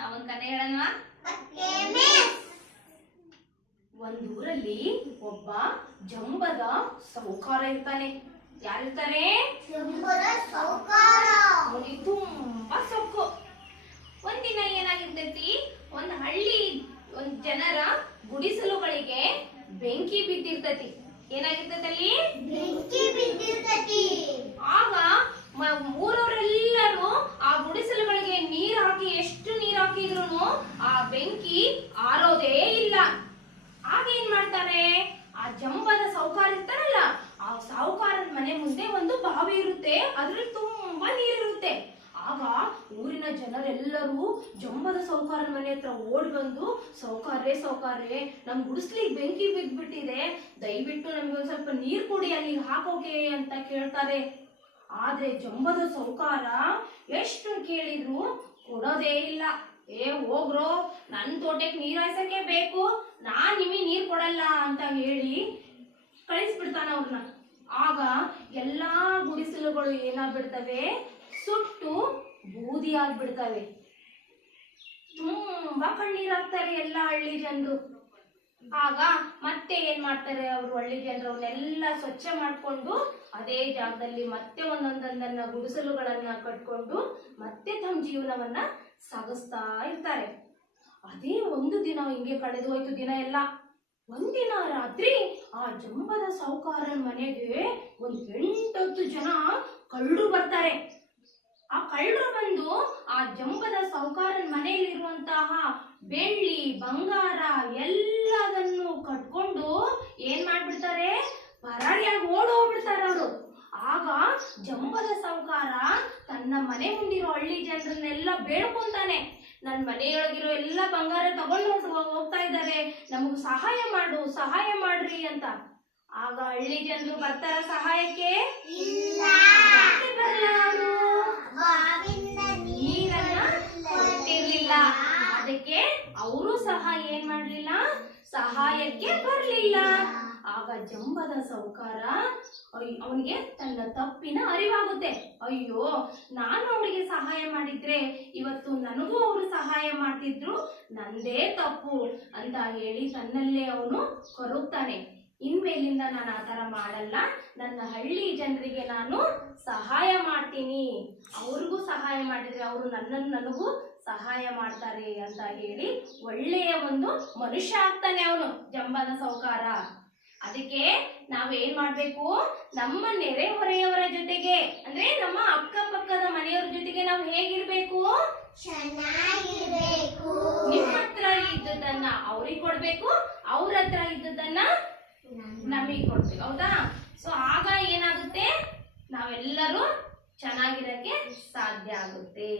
ನಾವೊಂದು ಕತೆ ಹೇಳೋಣ. ಒಂದೂರಲ್ಲಿ ಒಬ್ಬ ಜಂಬದ ಸೌಕಾರ ಇರ್ತಾನೆ. ಯಾರಿರ್ತಾರೆ? ಅವನಿಗೆ ತುಂಬಾ ಸೊಕ್ಕು. ಒಂದಿನ ಏನಾಗಿರ್ತೈತಿ, ಒಂದ್ ಹಳ್ಳಿ ಜನರ ಗುಡಿಸಲುಗಳಿಗೆ ಬೆಂಕಿ ಬಿದ್ದಿರ್ತತಿ. ಏನಾಗಿರ್ತೈತಿ? ಬೆಂಕಿ ಬಿದ್ದಿರ್ತತಿ. ಆಗ ಊರವರೆಲ್ಲರೂ ಆ ಗುಡಿಸಲುಗಳಿಗೆ ನೀರ್ ಹಾಕಿ ಎಷ್ಟು ನೀರ್ ಹಾಕಿದ್ರು ಆ ಬೆಂಕಿ ಆರೋದೇ ಇಲ್ಲ. ಆಗ ಏನ್ ಮಾಡ್ತಾರೆ, ಆ ಜಂಬದ ಸಾಹುಕಾರ ಇರ್ತಾರಲ್ಲ, ಆ ಸಾಹುಕಾರನ ಮನೆ ಮುಂದೆ ಒಂದು ಬಾವಿ ಇರುತ್ತೆ. ಅದ್ರಲ್ಲಿ ತುಂಬಾ ನೀರಿರುತ್ತೆ. ಆಗ ಊರಿನ ಜನರೆಲ್ಲರೂ ಜಂಬದ ಸಾಹುಕಾರನ ಮನೆ ಹತ್ರ ಓಡಿ ಬಂದು, ಸಾಹುಕಾರ್ರೆ ನಮ್ ಗುಡಿಸ್ಲಿಗೆ ಬೆಂಕಿ ಬಿದ್ಬಿಟ್ಟಿದೆ, ದಯವಿಟ್ಟು ನಮ್ಗೆ ಒಂದ್ ಸ್ವಲ್ಪ ನೀರ್ ಕೊಡಿ ಅಲ್ಲಿಗೆ ಹಾಕೋಕೆ ಅಂತ ಕೇಳ್ತಾರೆ. ಆದ್ರೆ ಜಂಬದ ಸಾಹುಕಾರ ಎಷ್ಟು ಕೇಳಿದ್ರು ಕೊಡೋದೇ ಇಲ್ಲ. ಹೋಗ್ರೋ, ನನ್ ತೋಟಕ್ಕೆ ನೀರ್ ಹಾಯ್ಸಕ್ಕೆ ಬೇಕು, ನಾನ್ ನಿಮಗೆ ನೀರ್ ಕೊಡಲ್ಲ ಅಂತ ಹೇಳಿ ಕಳಿಸ್ಬಿಡ್ತಾನ ಅವ್ರನ್ನ. ಆಗ ಎಲ್ಲಾ ಗುಡಿಸಲುಗಳು ಏನಾಗ್ಬಿಡ್ತವೆ, ಸುಟ್ಟು ಬೂದಿ ಆಗ್ಬಿಡ್ತವೆ. ತುಂಬಾ ಕಣ್ಣೀರಾಗ್ತಾರೆ ಎಲ್ಲ ಹಳ್ಳಿ ಜನರು. ಆಗ ಮತ್ತೆ ಏನ್ ಮಾಡ್ತಾರೆ, ಅವರು ಹಳ್ಳಿ ಜನರು ಅವನ್ನೆಲ್ಲ ಸ್ವಚ್ಛ ಮಾಡ್ಕೊಂಡು ಅದೇ ಜಾಗದಲ್ಲಿ ಮತ್ತೆ ಒಂದೊಂದೊಂದನ್ನ ಗುಡಿಸಲುಗಳನ್ನ ಕಟ್ಕೊಂಡು ಮತ್ತೆ ತಮ್ಮ ಜೀವನವನ್ನ ಸಾಗಿಸ್ತಾ ಇರ್ತಾರೆ. ಅದೇ ಒಂದು ದಿನ ಹಿಂಗೆ ಕಳೆದು ಹೋಯ್ತು ದಿನ ಎಲ್ಲ. ಒಂದಿನ ರಾತ್ರಿ ಆ ಜಂಬದ ಸಾಹುಕಾರನ ಮನೆಗೆ ಒಂದ್ 8-10 ಜನ ಕಳ್ಳರು ಬರ್ತಾರೆ. ಆ ಕಳ್ಳರು ಬಂದು ಆ ಜಂಬದ ಸಾಹುಕಾರನ ಮನೆಯಲ್ಲಿರುವಂತಹ ಬೆಳ್ಳಿ ಬಂಗಾರ ಎಲ್ಲದನ್ನು ಕಟ್ಕೊಂಡು ಏನ್ ಮಾಡ್ಬಿಡ್ತಾರೆ, ಪರಾರಿಯಾಗಿ ಓಡೋಗ್ಬಿಡ್ತಾರೆ ಅವರು. ಆಗ ಜಂಬದ ಸಾಹುಕಾರ ತನ್ನ ಮನೆ ಮುಂದಿರೋ ಹಳ್ಳಿ ಜನರನ್ನೆಲ್ಲ ಬೇಡ್ಕೊಂತಾನೆ, ನನ್ ಮನೆಯೊಳಗಿರೋ ಎಲ್ಲ ಬಂಗಾರ ತಗೊಂಡು ಹೋಗ್ತಾ ಇದ್ದಾರೆ, ನಮಗ್ ಸಹಾಯ ಮಾಡ್ರಿ ಅಂತ. ಆಗ ಹಳ್ಳಿ ಜನರು ಬರ್ತಾರ ಸಹಾಯಕ್ಕೆ? ನೀರನ್ನ ಕೊಟ್ಟಿರ್ಲಿಲ್ಲ. ಅದಕ್ಕೆ ಅವರು ಸಹ ಏನ್ ಮಾಡ್ಲಿಲ್ಲ, ಸಹಾಯಕ್ಕೆ ಬರ್ಲಿಲ್ಲ. ಆಗ ಜಂಬದ ಸಾಹುಕಾರ ಅವನಿಗೆ ತನ್ನ ತಪ್ಪಿನ ಅರಿವಾಗುತ್ತೆ. ಅಯ್ಯೋ, ನಾನು ಅವರಿಗೆ ಸಹಾಯ ಮಾಡಿದ್ರೆ ಇವತ್ತು ನನಗೂ ಅವರು ಸಹಾಯ ಮಾಡ್ತಿದ್ರು, ನಂದೇ ತಪ್ಪು ಅಂತ ಹೇಳಿ ತನ್ನಲ್ಲೇ ಅವನು ಕೊರಗ್ತಾನೆ. ಇನ್ಮೇಲಿಂದ ನಾನು ಆ ತರ ಮಾಡಲ್ಲ, ನನ್ನ ಹಳ್ಳಿ ಜನರಿಗೆ ನಾನು ಸಹಾಯ ಮಾಡ್ತೀನಿ, ಅವ್ರಿಗೂ ಸಹಾಯ ಮಾಡಿದ್ರೆ ಅವರು ನನಗೂ ಸಹಾಯ ಮಾಡ್ತಾರೆ ಅಂತ ಹೇಳಿ ಒಳ್ಳೆಯ ಒಂದು ಮನುಷ್ಯ ಆಗ್ತಾನೆ ಅವನು ಜಂಬದ ಸಾಹುಕಾರ. ಅದಕ್ಕೆ ನಾವೇನ್ ಮಾಡ್ಬೇಕು, ನಮ್ಮ ನೆರೆಹೊರೆಯವರ ಜೊತೆಗೆ ಅಂದ್ರೆ ನಮ್ಮ ಅಕ್ಕಪಕ್ಕದ ಮನೆಯವರ ಜೊತೆಗೆ ನಾವು ಹೇಗಿರ್ಬೇಕು, ಚೆನ್ನಾಗಿರ್ಬೇಕು. ನಿಮ್ಮ ಹತ್ರ ಇದ್ದದನ್ನ ಅವ್ರಿಗೆ ಕೊಡ್ಬೇಕು, ಅವ್ರ ಹತ್ರ ಇದ್ದದನ್ನ ನಮಗೆ ಕೊಡ್ಬೇಕು, ಹೌದಾ? ಸೊ ಆಗ ಏನಾಗುತ್ತೆ, ನಾವೆಲ್ಲರೂ ಚೆನ್ನಾಗಿರಕ್ಕೆ ಸಾಧ್ಯ ಆಗುತ್ತೆ.